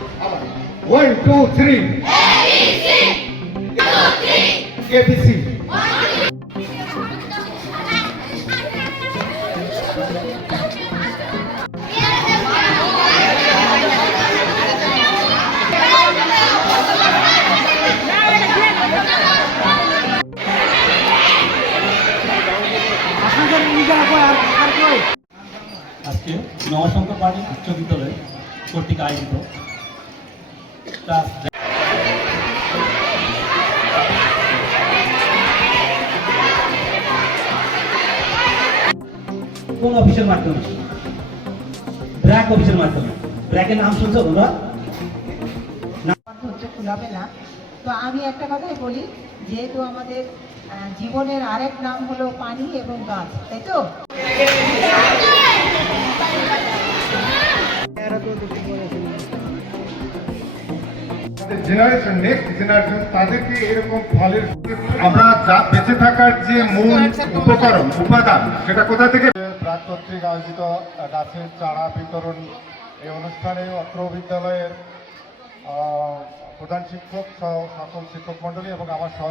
1, 2, 3 ABC আজকে নবশঙ্কর party উচ্চ বিদ্যালয় কর্তৃক আয়োজিত ক্লাস কোন অফিসের মাধ্যমে? ব্র্যাক অফিসের মাধ্যমে। ব্র্যাকের নাম শুনছো তোমরা? হবে না। তো আমি একটা কথাই বলি, যেহেতু আমাদের জীবনের আরেক নাম হলো পানি এবং গাছ, তাই তো? জেনারেশন, নেক্সট জেনারেশন তাদেরকে এরকম ফলের আমরা যা বেঁচে থাকার যে মূল উপকরণ উপাদান সেটা কোথা থেকে? ব্র্যাক কর্তৃক আয়োজিত গাছের চারা বিতরণ এই অনুষ্ঠানে অত্র বিদ্যালয়ের প্রধান শিক্ষক সহ সকল শিক্ষক মণ্ডলী এবং আমার সহ